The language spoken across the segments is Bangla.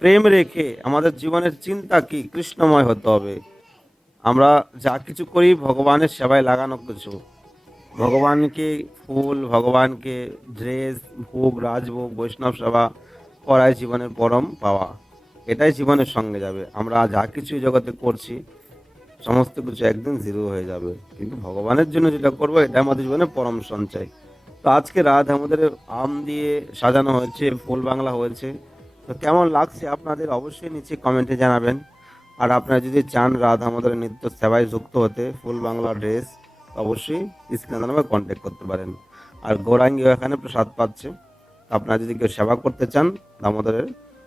প্রেম রেখে আমাদের জীবনের চিন্তা কি কৃষ্ণময় হতে হবে। আমরা যা কিছু করি ভগবানের সেবায় লাগানো কিছু, ভগবানকে ফুল, ভগবানকে ড্রেস, ভোগ, রাজভোগ, বৈষ্ণব সেবা করাই জীবনের পরম পাওয়া। এটাই জীবনের সঙ্গে যাবে। আমরা যা কিছু এই জগতে করছি সমস্ত কিছু একদিন জিরো হয়ে যাবে, কিন্তু ভগবানের জন্য যেটা করবো এটা আমাদের জীবনে পরম সঞ্চয়। তো আজকে রাত আমাদের আম দিয়ে সাজানো হয়েছে, ফুল বাংলা হয়েছে। তো কেমন লাগছে আপনাদের অবশ্যই নিচে কমেন্টে জানাবেন। আর আপনারা যদি চান রাত আমাদের নিত্য সেবায় যুক্ত হতে, ফুল বাংলা ড্রেস, অবশ্যই স্ক্রিনে নাম্বার কন্ট্যাক্ট করতে পারেন। আর গৌরাঙ্গীও এখানে প্রসাদ পাচ্ছে। আপনারা যদি কেউ সেবা করতে চান দামোদরের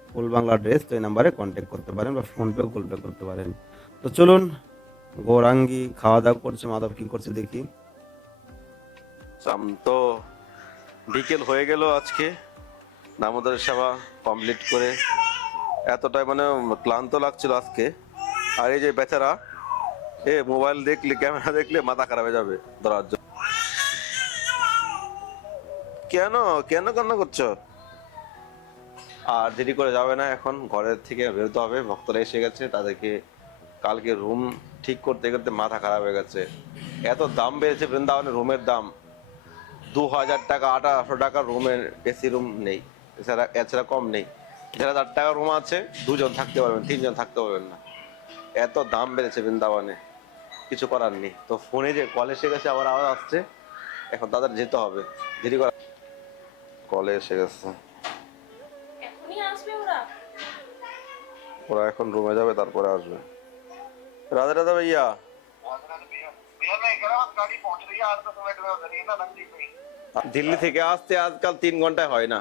ফুল বাংলা ড্রেস, তো এই নাম্বারে কন্ট্যাক্ট করতে পারেন বা ফোনপে গুগল পে করতে পারেন। তো চলুন, গৌরাঙ্গী খাওয়া দাওয়া করছে, মাধব কি করছে দেখি। তো বিকেল হয়ে গেল আজকে দামোদরের সেবা কমপ্লিট করে, এতটাই মানে ক্লান্ত লাগছিল আজকে। আর এই যে বেচারা মোবাইল দেখলে, ক্যামেরা দেখলে মাথা খারাপ হয়ে যাবে ধরার জন্য। কেন কেন কান্না করছো? আর দেরি করে যাবে না, এখন ঘরের থেকে বেরোতে হবে। ভক্তরা এসে গেছে, তাদেরকে কালকে রুম ঠিক করতে করতে মাথা খারাপ হয়ে গেছে। এত দাম বেড়েছে বৃন্দাবনের রুমের দাম, 2000 টাকা 1800 টাকা রুমের, এসি রুম নেই, এছাড়া কম নেই। 1000 টাকা রুম আছে, 2 জন থাকতে পারবেন, 3 জন থাকতে পারবেন না। এত দাম বেড়েছে বৃন্দাবনে, কিছু করার নেই। তো ফোনে যে কল এসে গেছে, আবার আওয়াজ আসছে, এখন তাদের যেতে হবে, দেরি করা। কলে এসে গেছে, ওরা এখন রুমে যাবে, তারপরে আসবে। রাধে রাধে ভাইয়া। দিল্লি থেকে আসতে আজকাল 3 ঘন্টায় হয় না,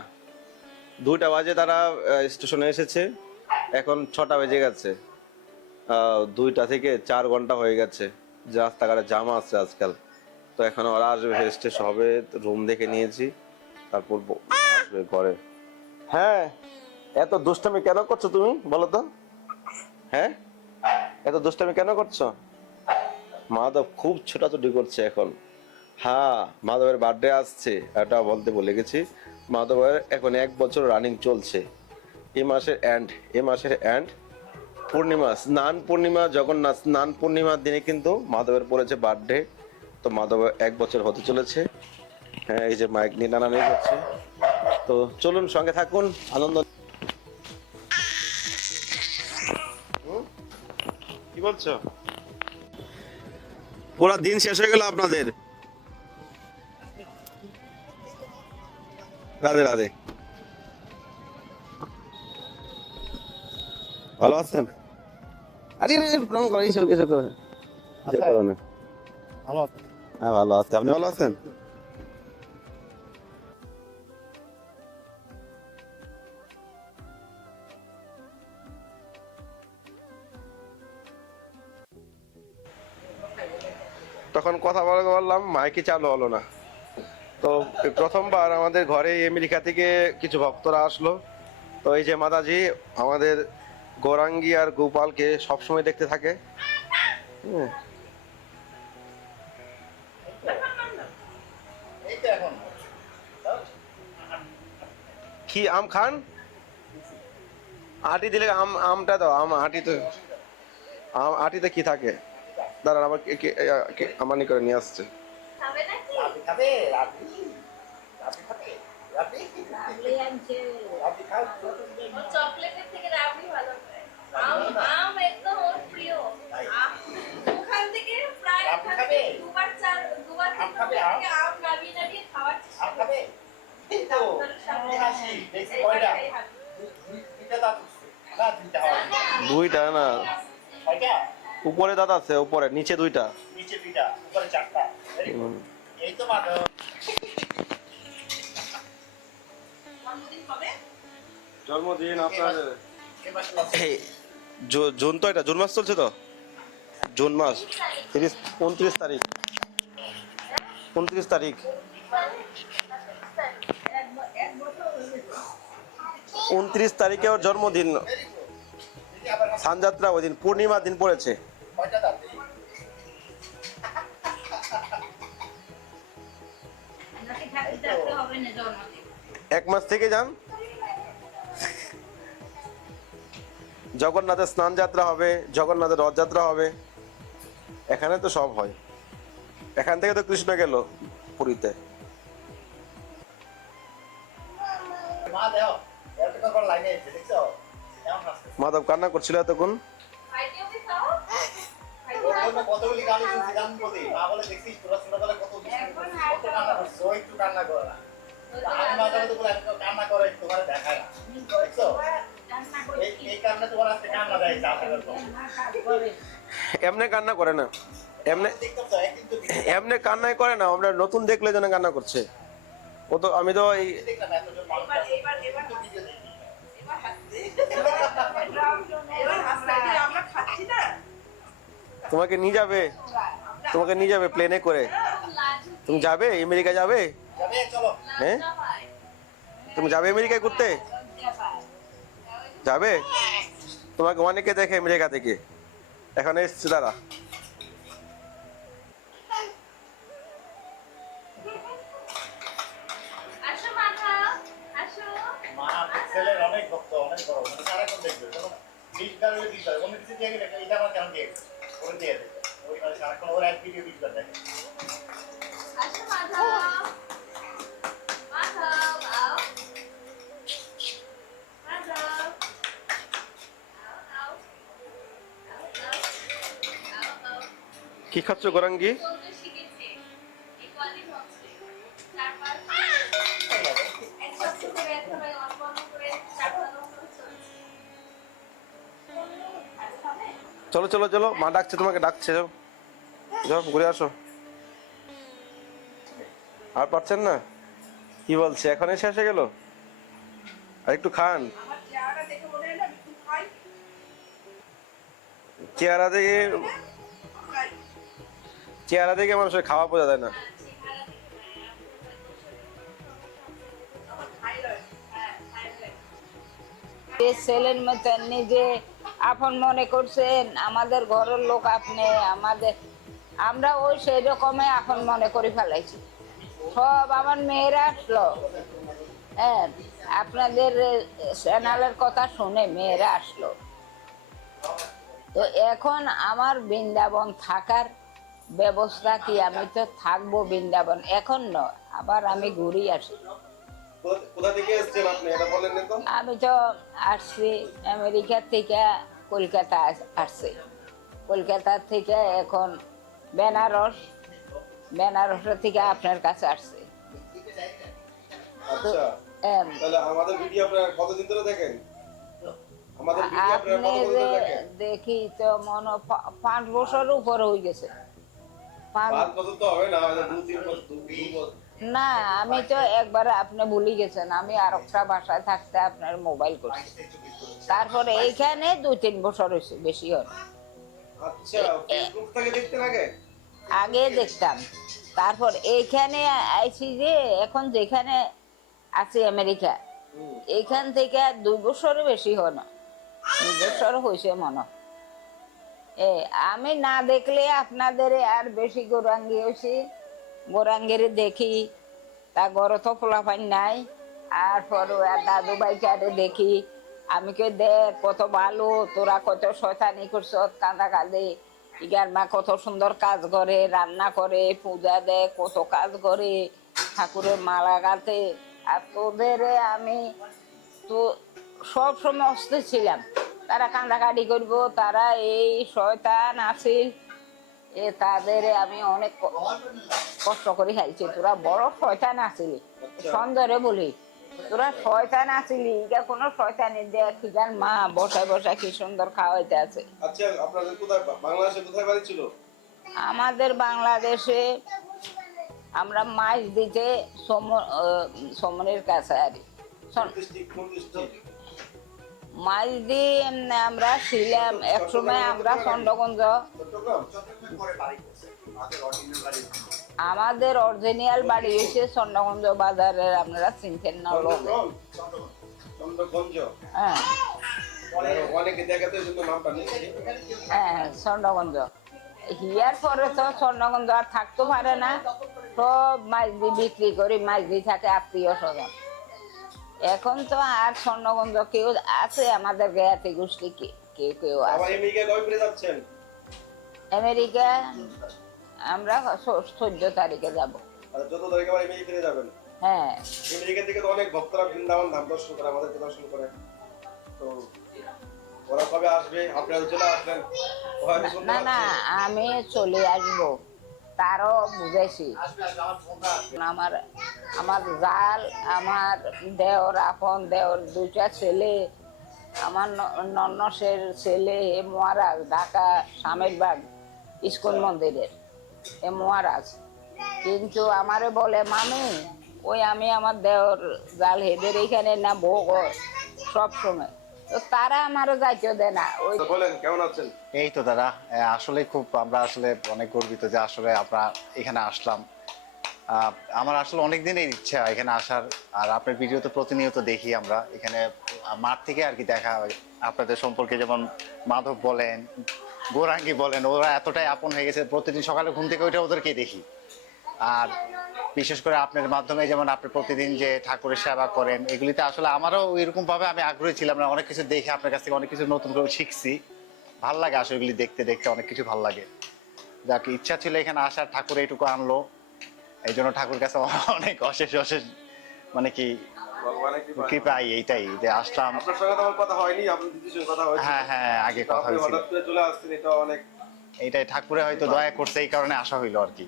2টা বাজে তারা স্টেশনে এসেছে, এখন 6টা বেজে গেছে। 2টা থেকে 4 ঘন্টা হয়ে গেছে, যে রাস্তাঘাটে জাম আছে আজকাল। তো এখন ওরা আসবে, স্টেশন হবে, রুম দেখে নিয়েছি, তারপর আসবে ঘরে। হ্যাঁ, এত দুষ্টামি কেন করছো তুমি বলো তো? হ্যাঁ, এত দুষ্টামি কেন করছো? মাধব খুব ছোটাছুটি করছে এখন। হ্যাঁ, মাধবের বার্থডে আসছে, এটা বলতে ভুলে গেছি। মাধবের এখন 1 বছর রানিং চলছে। এই মাসের এন্ড পূর্ণিমা, স্নান পূর্ণিমা, জগন্নাথ স্নান পূর্ণিমার দিনে কিন্তু মাধবের পড়েছে বার্থডে। তো মাধবের 1 বছর হতে চলেছে। হ্যাঁ, এই যে মাইক নিয়ে নানানি করছে। তো চলুন, সঙ্গে থাকুন, আনন্দ। কি বলছো? পুরো দিন শেষ হয়ে গেল আপনাদের। রাধে রাধে। ভালো আছেন? আরে প্রণাম করেন, ঈশ্বর কিছু করে ভালো আছেন? হ্যাঁ ভালো আছে, আপনি ভালো আছেন? তখন কথা বললাম, মাইকে চালু হলো না। তো প্রথমবার আমাদের ঘরে আমেরিকা থেকে কিছু ভক্তরা আসলো। তো এই যে মাতাজি আমাদের গৌরাঙ্গী আর গোপালকে সবসময় দেখতে থাকে। কি আম খান? আটি দিলে আমটা দাও, আটিতে আটিতে কি থাকে? দাঁড়ান, আবার আমানি করে নিয়ে আসছে। চকলেটের থেকে রাবড়ি ভালো খায়। আম একদম ওর প্রিয়। ওখান থেকে প্রায় দুবার থেকে আম নামিয়ে খাওয়ার চেষ্টা করে। দুইটা না, উপরে দাঁত আছে, উপরে, নিচে 2টা। জন্মদিন আপনার জুন, তো এটা জুন মাস চলছে, তো জুন মাস 29 তারিখ, 29 তারিখ, 29 তারিখে ওর জন্মদিন। সানযাত্রা ওই দিন, পূর্ণিমার দিন পড়েছে। এক মাস থেকে যান। জগন্নাথের স্নান যাত্রা হবে, জগন্নাথের রথযাত্রা হবে, এখানে তো সব হয়। এখান থেকে তো কৃষ্ণ গেল পুরীতে। মা দেও এতক্ষণ পর লাইনে এসে দেখছো কেমন হাসছে। মাধব কান্না করছিল এতক্ষণ। ভাইকেও কি খাও? ওর জন্য কতগুলি গালি শুনছি জানেন প্রতি মা বলে দেখছিস তোরা ছোটবেলায় কত দুষ্টামি করছিস, কত কান্না করছিস, ও একটু কান্না করে না। আমি মাঝে মাঝে বলে একটু কান্না করে তোমার দেখায় না, দেখছো এই কারণে তোমার আজকে কান্না দেয় আশা করতো। এমনি কান্না করে না, এমনি দেখতেছো একদিন তো এমনি কান্নাই করে না, আমরা নতুন দেখলে যেন কান্না করছে। ও তো আমি তো এই দেখলাম এতজন মানুষ এবার তো ভিডিও দেখি। আমরা খাচ্ছি না। তোমাকে নিয়ে যাবে, তোমাকে নিয়ে যাবে প্লেনে করে। তুমি যাবে আমেরিকা যাবে? যাবে চলো। হ্যাঁ তুমি যাবে আমেরিকায় ঘুরতে? যাবে? তোমাকে অনেকে দেখে আমেরিকা থেকে, এখন এসছে তারা। আসো মাধব, আসো। মা ছেলের অনেক ভক্ত, অনেক বড়, মানে সারাক্ষণ দেখবে। যখন 20 বার হলে 20 বার, অন্য কিছু দিয়ে গেলে এটা আমার কেমন দিয়ে গেছে, ওরে দিয়ে দেবে। ওই মানে সারাক্ষণ ওর এক ভিডিও 20 বার দেখে। আসো মাধব। মাধব, আও। মাধব। আও, আও। আও, আও। আও, আও। কি খাচ্ছ গরাঙ্গি? চলতে শিখেছে। এই কদিন হচ্ছে। 4-5 এক সপ্তাহ ধরে এখন ওই অল্প অল্প করে 4-5 বছর চলছে। আর খাবে? চলো চলো চলো, মা ডাকছে, তোমাকে ডাকছে, যাও যাও ঘুরে আসো। আর পারছেন না? কি বলছে, এখন এসে এসে গেল? আর একটু খান। আমার চেহারা দেখে মনে হয় না একটু খাই। চেহারা দেখে, চেহারা দেখে মানুষের খাওয়া বোঝা যায় না। চেহারা দেখে না, আমার থাইরয়েড, হ্যাঁ থাইরয়েড। যে ছেলের মতন নিজে আপন মনে করছেন, আমাদের ঘরের লোক আপনি, আমাদের আমরা ওই সেই রকমই আপন মনে করে ফেলাইছি। সব আমার মেয়েরা আসলো, হ্যাঁ আপনাদের চ্যানেলের কথা শুনে মেয়েরা আসলো। তো এখন আমার বৃন্দাবন থাকার ব্যবস্থা কি? আমি তো থাকবো বৃন্দাবন, এখন নয়, আবার আমি ঘুরি আসি। কোথা থেকে এসেছেন আপনি এটা বলেন না তো? আমি তো আসছি আমেরিকা থেকে, কলকাতা আসছি। কলকাতা থেকে এখন বেনারস, বেনারসের থেকে আপনার কাছে আসছি। আচ্ছা, এম, তাহলে আমাদের ভিডিও আপনারা কতদিন ধরে দেখেন? আমাদের ভিডিও আপনারা আপনি কতদিন যে ধরে দেখেন? দেখি তো মনে হয় 5 বছর উপরে হয়ে গেছে। 5 5 বছর তো হবে না, হয়তো 2-3 বছর, 2 বছর। না, আমি তো একবার আপনি ভুলে গেছেন, আমি আর একটা বাসায় থাকতে আপনার মোবাইল করছি। তারপরে এইখানে 2-3 বছর হয়েছে, বেশি হয় না। আচ্ছা, ফেসবুক থেকে দেখতেন আগে? আগে দেখতাম, তারপর এইখানে আইছি যে এখন যেখানে আছি আমেরিকা, এখান থেকে 2 বছরও বেশি হয় না, 2 বছর হয়েছে মনে হয়। আমি না দেখলে আপনাদের আর বেশি গোরাঙ্গি হয়েছি, গোরাঙ্গির দেখি, তা গড় তো ফোলাফাই নাই। আর পরে দাদু ভাইকারে দেখি, আমি কে দেখ কত ভালো, তোরা কত শয়তানি করছ, কাঁদা কাঁদে, ইগার মা কত সুন্দর কাজ করে, রান্না করে, পূজা দেয়, কত কাজ করে, ঠাকুরের মালা গাঁথে। আর তোদের আমি তো সব সময় অস্থির ছিলাম, তারা কান্দাকাটি করবো, তারা এই শয়তান আসিল, তাদের আমি অনেক কষ্ট করে খাইছি। তোরা বড় শয়তান আসিলি, সন্দরে বলি তোরা শয়তান আসিলি, এটা কোনো শয়তানি দেখ যার মা বসায় বসায় কি সুন্দর খাওয়াইতে আছে। আচ্ছা, আপনাদের কোথায়, বাংলাদেশে কোথায় বাড়ি ছিল? আমাদের বাংলাদেশে আমরা মাছ দিতে সমনের কাছে আর ডিস্ট্রিক্ট, কোন ডিস্ট্রিক্ট? মাছ দিয়ে আমরা ছিলাম একসময়, আমরা চন্দ্রগঞ্জ, চট্টগ্রাম? আমাদের অরিজিনাল বাড়ি হয়েছে চন্দ্রগঞ্জ বাজারের, আপনারা চিনতেন না লোক। চন্দ্রগঞ্জ। হ্যাঁ অনেকে দেখাতে জন্য নামটা নিয়েছি। হ্যাঁ চন্দ্রগঞ্জ। হিয়ার পরে তো চন্দ্রগঞ্জ আর থাকতে পারে না, সব মাছ দিয়ে বিক্রি করি, মাছ দিয়ে থাকে আত্মীয় স্বজন। এখন তো আর স্বর্ণগঞ্জ কেউ আছে আমাদের জ্ঞাতি গোষ্ঠী কেউ কেউ আবার আছে। আমেরিকা কবে ফিরে যাচ্ছেন? আমেরিকা আমরা 14 তারিখে যাব। আর 14 তারিখে আবার আমেরিকা ফিরে যাবেন? হ্যাঁ, আমেরিকা থেকে তো অনেক ভক্তরা বৃন্দাবন ধাম দর্শন করে, আমাদেরকে দর্শন করে। তো ওরা কবে আসবে? আপনারা চলে আসলেন? হয়তো শুনতে না না পাচ্ছি। আমি চলে আসবো, তারও বুঝাইছি। আমার আমার জাল, আমার দেওর, আপন দেওর 2টা ছেলে, আমার নন্নসের ছেলে এ মহারাজ ঢাকা শামেরবাগ ইস্কন মন্দিরের এ মহারাজ। কিন্তু আমারে বলে মামি ওই আমি আমার দেওর জাল হেদের এইখানে না ভোগ হয় সব সময়, তো তারা আমারও যাইতে দেয় না। ওই তো বলেন কেমন আছেন? এই তো দাদা, আসলে খুব আমরা আসলে অনেক গর্বিত যে আসলে আমরা এখানে আসলাম। আমার আসলে অনেক দিনের ইচ্ছা এখানে আসার, আর আপনার ভিডিও তো প্রতিনিয়ত দেখি আমরা এখানে মাঠ থেকে আর কি দেখা হয় আপনাদের সম্পর্কে, যেমন মাধব বলেন, গৌরাঙ্গী বলেন, ওরা এতটাই আপন হয়ে গেছে, প্রতিদিন সকালে ঘুম থেকে ওইটা ওদেরকেই দেখি। আর বিশেষ করে আপনার মাধ্যমে যেমন আপনি প্রতিদিন যে ঠাকুরের সেবা করেন, এগুলিতে আসলে আমারও এরকম ভাবে আমি আগ্রহী ছিলাম না, অনেক কিছু দেখে আপনার কাছ থেকে অনেক কিছু নতুন করে শিখছি। ভাল লাগে আসলে এগুলি দেখতে দেখতে অনেক কিছু ভাল লাগে। যাক, ইচ্ছা ছিল এখানে আসার, ঠাকুর এইটুকু আনলো, এই জন্য ঠাকুর কাছে অনেক অশেষ অশেষ মানে কি ভগবানের কৃপায়। কৃপাই, এইটাই যে আসলাম। আপনার সঙ্গে তো আমার কথা হয়নি, আপনার দিদির সঙ্গে কথা হয়েছে। হ্যাঁ হ্যাঁ, আগে কথা আপনি হয়েছিল, হঠাৎ করে চলে আসছেন, এটা অনেক। এইটাই ঠাকুরে হয়তো দয়া করছে, এই কারণে আসা হইলো আর কি।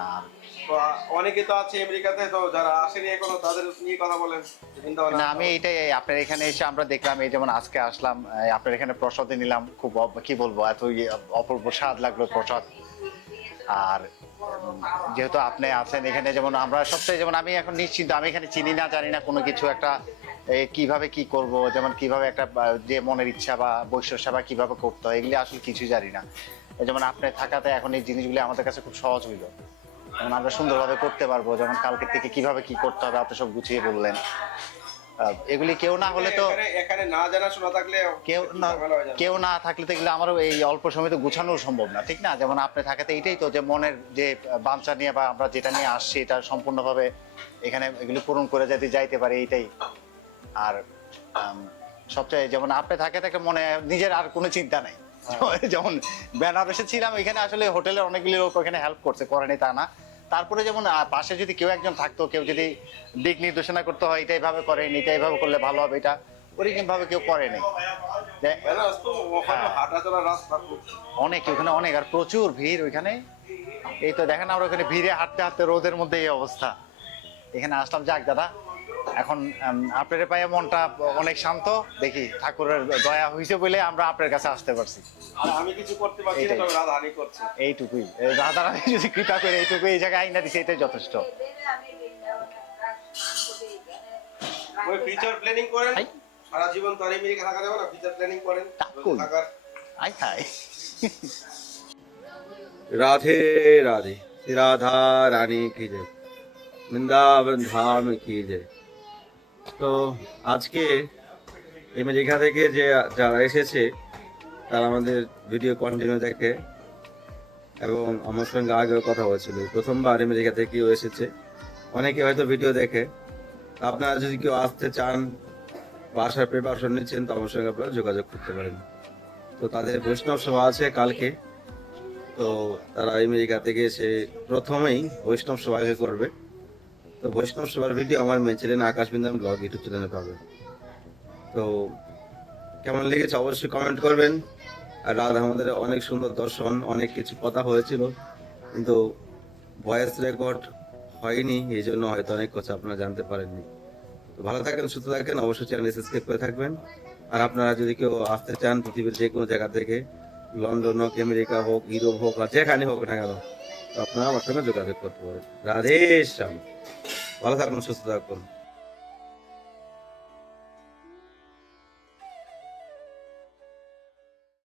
আর তো অনেকে তো আছে আমেরিকাতে, তো যারা আসেনি এখনো তাদের নিয়ে কথা বলেন। বৃন্দাবনে না, আমি এইটাই আপনার এখানে এসে আমরা দেখলাম, এই যেমন আজকে আসলাম আপনার এখানে প্রসাদে নিলাম, খুব কি বলবো, এত অপূর্ব স্বাদ লাগলো প্রসাদ। আর যেহেতু আপনি আছেন এখানে, যেমন আমরা সবচেয়ে, যেমন আমি এখন নিশ্চিন্ত, আমি এখানে চিনি না জানি না কোনো কিছু, একটা কিভাবে কি করব, যেমন কিভাবে একটা যে মনের ইচ্ছা বা বৈষ্ণব সেবা কিভাবে করতে হয়, এগুলি আসলে কিছু জানি না। যেমন আপনি থাকাতে এখন এই জিনিসগুলি আমাদের কাছে খুব সহজ হইলো, যেমন আমরা সুন্দরভাবে করতে পারবো, যেমন কালকে থেকে কিভাবে কি করতে হবে আপনি সব গুছিয়ে বললেন। এগুলি কেউ না হলে তো, এখানে না জানা শোনা থাকলে কেউ না থাকলে তো এগুলো আমারও এই অল্প সময় তো গুছানো সম্ভব না, ঠিক না? যেমন আপনি থাকাতে এইটাই তো, যে মনের যে বাঞ্ছা নিয়ে বা আমরা যেটা নিয়ে আসছি এটা সম্পূর্ণভাবে এখানে এগুলি পূরণ করে যাতে যাইতে পারে, এইটাই। আর সবচেয়ে যেমন আপনি থাকে মনে নিজের আর কোনো চিন্তা নাই। যেমন বেনারসে ছিলাম, এখানে আসলে হোটেলের অনেকগুলি লোক ওখানে হেল্প করছে, করেনি তা না। তারপরে যেমন পাশে যদি কেউ একজন থাকতো, কেউ যদি দিক নির্দেশনা করতে হয়, এটা এইভাবে করেন, এটা এইভাবে করলে ভালো হবে, এটা ওরকম ভাবে কেউ করেনি। হাঁটাচলা রাস্তা খুব অনেক ওখানে অনেক, আর প্রচুর ভিড় ওইখানে। এই তো দেখেন আমরা ওখানে ভিড়ে হাঁটতে হাঁটতে রোদের মধ্যে এই অবস্থা, এখানে আসলাম। যাক দাদা, এখন আপনার পায়ে মনটা অনেক শান্ত, দেখি ঠাকুরের দয়া হয়েছে বলে আমরা আপনার কাছে আসতে পারছি। আমি কিছু করতে পারছি না, তবে রাধারানী করছে। এইটুকুই, রাধারানী যদি কৃপা করে এইটুকুই এই জায়গায় আইনা দিছে, এটাই যথেষ্ট। ওই ফিউচার প্ল্যানিং করেন, সারা জীবন তো আর আমেরিকা থাকা যাবে না, ফিউচার প্ল্যানিং করেন তাকুই। থাকার। আই হাই। राधे राधे, श्री राधा रानी की जय, বৃন্দাবন ধাম কি জয়। তো আজকে আমেরিকা থেকে যে যারা এসেছে তারা আমাদের ভিডিও কন্টিনিউ দেখে, এবং আমার সঙ্গে আগেও কথা হয়েছিল, প্রথমবার আমেরিকা থেকেও এসেছে। অনেকে হয়তো ভিডিও দেখে। আপনারা যদি কেউ আসতে চান বা আসার প্রিপারেশন নিচ্ছেন, তো আমার সঙ্গে আপনারা যোগাযোগ করতে পারেন। তো তাদের বৈষ্ণব সভা আছে কালকে, তো তারা আমেরিকা থেকে এসে প্রথমেই বৈষ্ণব সভাকে করবে। তো বৈষ্ণব সভার ভিডিও আমার মেন চ্যানেল আকাশ বিন্দাম ব্লগ ইউটিউব চ্যানেলে পাবে। তো কেমন লেগেছে অবশ্যই কমেন্ট করবেন। আর রাত আমাদের অনেক সুন্দর দর্শন, অনেক কিছু কথা হয়েছিল, কিন্তু ভয়েস রেকর্ড হয়নি, এই জন্য হয়তো অনেক কথা আপনারা জানতে পারেননি। তো ভালো থাকেন, সুস্থ থাকেন, অবশ্যই চ্যানেল সাবস্ক্রাইব করে থাকবেন। আর আপনারা যদি কেউ আসতে চান পৃথিবীর যে কোনো জায়গা থেকে, লন্ডন হোক, আমেরিকা হোক, ইউরোপ হোক, আর যেখানে হোক না কেন, তো আপনারা আমার সঙ্গে যোগাযোগ করতে পারেন। রাধে শ্যাম, ভালো থাকুন, সুস্থ থাকুন।